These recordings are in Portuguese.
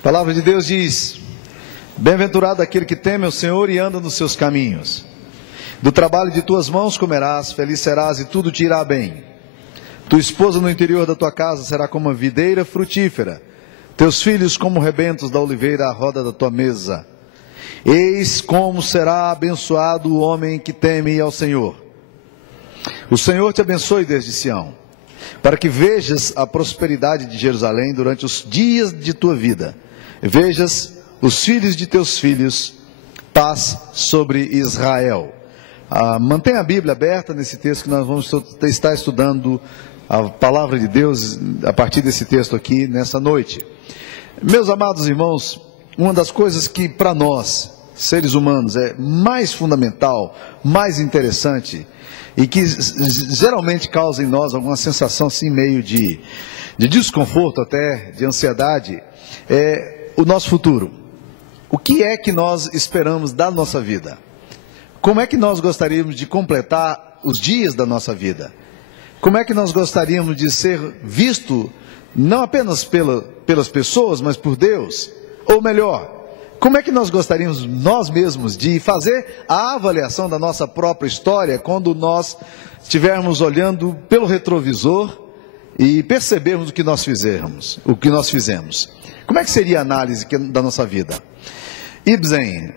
A palavra de Deus diz: bem-aventurado aquele que teme ao Senhor e anda nos seus caminhos. Do trabalho de tuas mãos comerás, feliz serás e tudo te irá bem. Tua esposa no interior da tua casa será como uma videira frutífera, teus filhos como rebentos da oliveira à roda da tua mesa. Eis como será abençoado o homem que teme ao Senhor. O Senhor te abençoe desde Sião, para que vejas a prosperidade de Jerusalém durante os dias de tua vida. Vejas os filhos de teus filhos, paz sobre Israel. Mantenha a Bíblia aberta nesse texto que nós vamos estar estudando a palavra de Deus a partir desse texto aqui nessa noite. Meus amados irmãos, uma das coisas que para nós, seres humanos, é mais fundamental, mais interessante e que geralmente causa em nós alguma sensação assim meio de desconforto até, de ansiedade, é o nosso futuro. O que é que nós esperamos da nossa vida? Como é que nós gostaríamos de completar os dias da nossa vida? Como é que nós gostaríamos de ser visto, não apenas pelas pessoas, mas por Deus? Ou melhor, como é que nós gostaríamos, nós mesmos, de fazer a avaliação da nossa própria história quando nós estivermos olhando pelo retrovisor e percebermos o que nós fizemos? Como é que seria a análise da nossa vida? Ibsen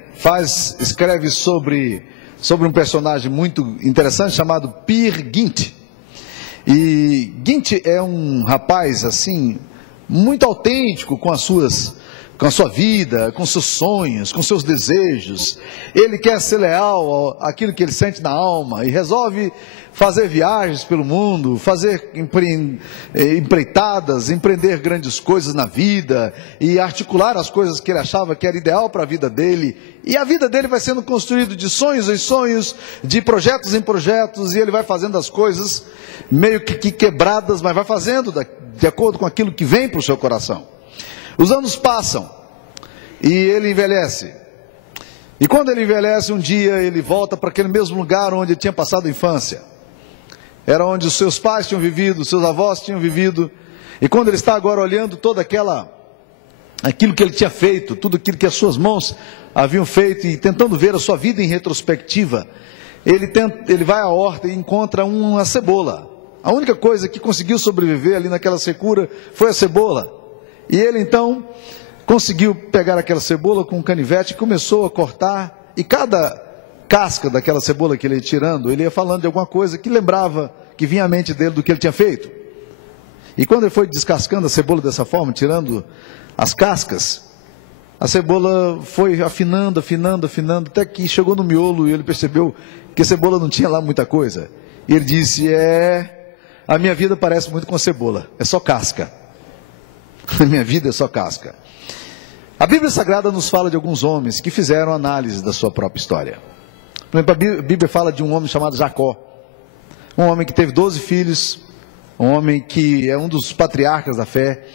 escreve sobre um personagem muito interessante chamado Peer Gynt. E Gynt é um rapaz assim muito autêntico com a sua vida, com seus sonhos, com seus desejos. Ele quer ser leal àquilo que ele sente na alma e resolve fazer viagens pelo mundo, fazer empreitadas, empreender grandes coisas na vida e articular as coisas que ele achava que era ideal para a vida dele. E a vida dele vai sendo construída de sonhos em sonhos, de projetos em projetos, e ele vai fazendo as coisas meio que quebradas, mas vai fazendo de acordo com aquilo que vem para o seu coração. Os anos passam e ele envelhece. E quando ele envelhece, um dia ele volta para aquele mesmo lugar onde ele tinha passado a infância. Era onde os seus pais tinham vivido, os seus avós tinham vivido. E quando ele está agora olhando aquilo que ele tinha feito, tudo aquilo que as suas mãos haviam feito e tentando ver a sua vida em retrospectiva, ele vai à horta e encontra uma cebola. A única coisa que conseguiu sobreviver ali naquela secura foi a cebola. E ele então conseguiu pegar aquela cebola com um canivete e começou a cortar, e cada casca daquela cebola que ele ia tirando, ele ia falando de alguma coisa que lembrava, que vinha à mente dele do que ele tinha feito. E quando ele foi descascando a cebola dessa forma, tirando as cascas, a cebola foi afinando, até que chegou no miolo e ele percebeu que a cebola não tinha lá muita coisa. E ele disse: a minha vida parece muito com a cebola, é só casca. A minha vida é só casca. A Bíblia Sagrada nos fala de alguns homens que fizeram análise da sua própria história. Por exemplo, a Bíblia fala de um homem chamado Jacó, um homem que teve 12 filhos, um homem que é um dos patriarcas da fé.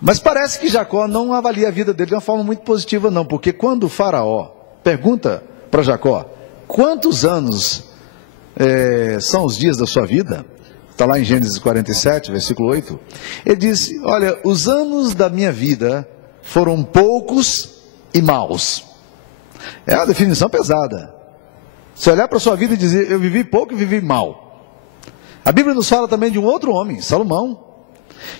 Mas parece que Jacó não avalia a vida dele de uma forma muito positiva não, porque quando o faraó pergunta para Jacó quantos anos são os dias da sua vida, está lá em Gênesis 47, versículo 8, ele diz: olha, os anos da minha vida foram poucos e maus. É uma definição pesada. Se olhar para a sua vida e dizer, eu vivi pouco e vivi mal. A Bíblia nos fala também de um outro homem, Salomão,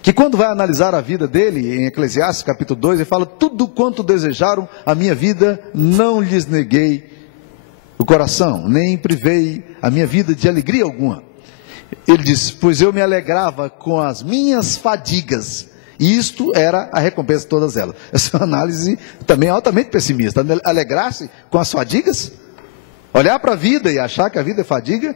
que quando vai analisar a vida dele, em Eclesiastes capítulo 2, ele fala: tudo quanto desejaram a minha vida, não lhes neguei o coração, nem privei a minha vida de alegria alguma. Ele diz: pois eu me alegrava com as minhas fadigas, e isto era a recompensa de todas elas. Essa é uma análise também altamente pessimista. Alegrar-se com as fadigas? Olhar para a vida e achar que a vida é fadiga?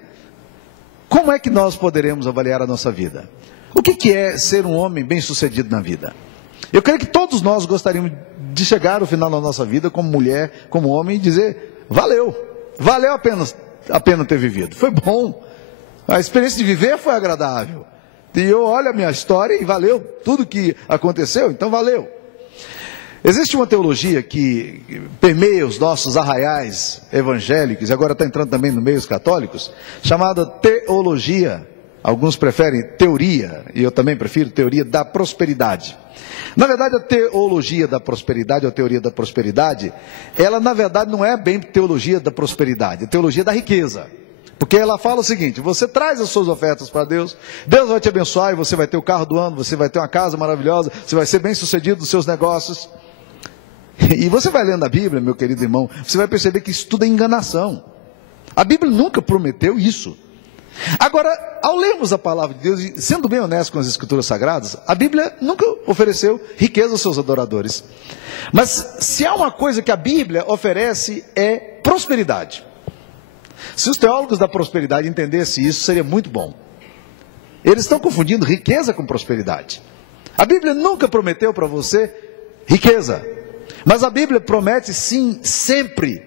Como é que nós poderemos avaliar a nossa vida? O que é ser um homem bem sucedido na vida? Eu creio que todos nós gostaríamos de chegar ao final da nossa vida, como mulher, como homem, e dizer: valeu a pena ter vivido, foi bom, a experiência de viver foi agradável, e eu olho a minha história e valeu tudo que aconteceu, então valeu. Existe uma teologia que permeia os nossos arraiais evangélicos, e agora está entrando também no meio dos católicos, chamada teologia Alguns preferem teoria, e eu também prefiro teoria da prosperidade. Na verdade, a teologia da prosperidade, ou a teoria da prosperidade, ela na verdade não é bem teologia da prosperidade, é teologia da riqueza. Porque ela fala o seguinte: você traz as suas ofertas para Deus, Deus vai te abençoar e você vai ter o carro do ano, você vai ter uma casa maravilhosa, você vai ser bem sucedido nos seus negócios. E você vai lendo a Bíblia, meu querido irmão, você vai perceber que isso tudo é enganação. A Bíblia nunca prometeu isso. Agora, ao lermos a palavra de Deus, e sendo bem honesto com as Escrituras Sagradas, a Bíblia nunca ofereceu riqueza aos seus adoradores. Mas se há uma coisa que a Bíblia oferece, é prosperidade. Se os teólogos da prosperidade entendessem isso, seria muito bom. Eles estão confundindo riqueza com prosperidade. A Bíblia nunca prometeu para você riqueza, mas a Bíblia promete sim, sempre,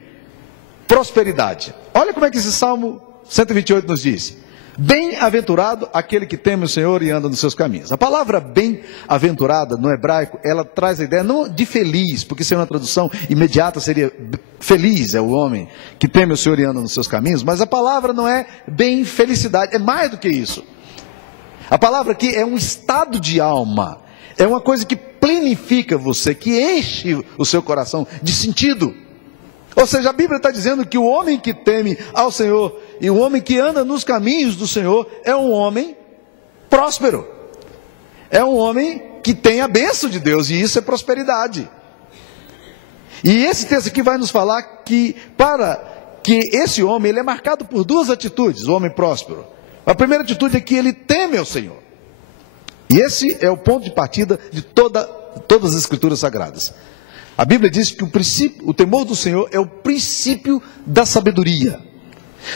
prosperidade. Olha como é que esse Salmo 128 nos diz: bem-aventurado aquele que teme o Senhor e anda nos seus caminhos. A palavra bem-aventurada no hebraico, ela traz a ideia não de feliz, porque se é uma tradução imediata seria feliz é o homem que teme o Senhor e anda nos seus caminhos, mas a palavra não é bem-felicidade, é mais do que isso. A palavra aqui é um estado de alma, é uma coisa que plenifica você, que enche o seu coração de sentido. Ou seja, a Bíblia está dizendo que o homem que teme ao Senhor e o homem que anda nos caminhos do Senhor é um homem próspero. É um homem que tem a bênção de Deus, e isso é prosperidade. E esse texto aqui vai nos falar que para que esse homem, ele é marcado por duas atitudes, o homem próspero. A primeira atitude é que ele teme ao Senhor. E esse é o ponto de partida de todas as Escrituras Sagradas. A Bíblia diz que o temor do Senhor é o princípio da sabedoria.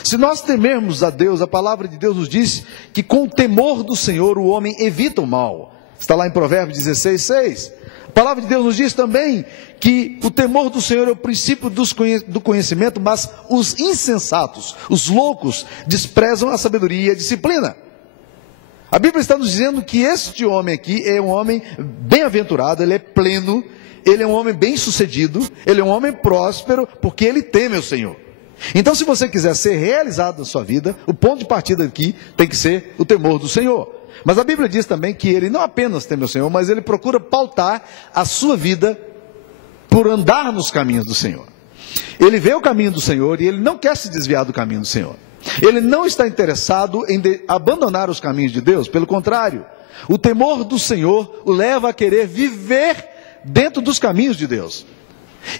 Se nós temermos a Deus, a palavra de Deus nos diz que com o temor do Senhor o homem evita o mal. Está lá em Provérbios 16:6. A palavra de Deus nos diz também que o temor do Senhor é o princípio do conhecimento, mas os insensatos, os loucos, desprezam a sabedoria e a disciplina. A Bíblia está nos dizendo que este homem aqui é um homem bem-aventurado, ele é pleno, ele é um homem bem-sucedido, ele é um homem próspero, porque ele teme o Senhor. Então, se você quiser ser realizado na sua vida, o ponto de partida aqui tem que ser o temor do Senhor. Mas a Bíblia diz também que ele não apenas teme o Senhor, mas ele procura pautar a sua vida por andar nos caminhos do Senhor. Ele vê o caminho do Senhor e ele não quer se desviar do caminho do Senhor. Ele não está interessado em abandonar os caminhos de Deus, pelo contrário, o temor do Senhor o leva a querer viver dentro dos caminhos de Deus.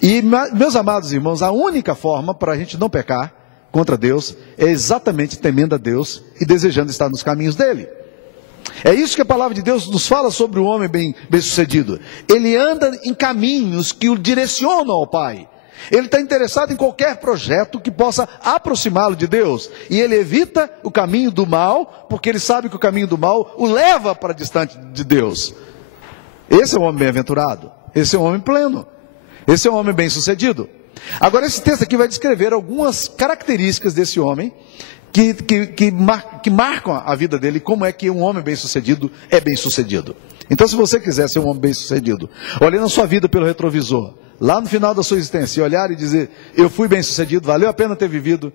E, meus amados irmãos, a única forma para a gente não pecar contra Deus é exatamente temendo a Deus e desejando estar nos caminhos dele. É isso que a palavra de Deus nos fala sobre o homem bem-sucedido. Ele anda em caminhos que o direcionam ao Pai. Ele está interessado em qualquer projeto que possa aproximá-lo de Deus. E ele evita o caminho do mal, porque ele sabe que o caminho do mal o leva para distante de Deus. Esse é um homem bem-aventurado. Esse é um homem pleno. Esse é um homem bem-sucedido. Agora, esse texto aqui vai descrever algumas características desse homem que marcam a vida dele, como é que um homem bem-sucedido é bem-sucedido. Então, se você quiser ser um homem bem-sucedido, olhando a sua vida pelo retrovisor, lá no final da sua existência, e olhar e dizer: eu fui bem-sucedido, valeu a pena ter vivido,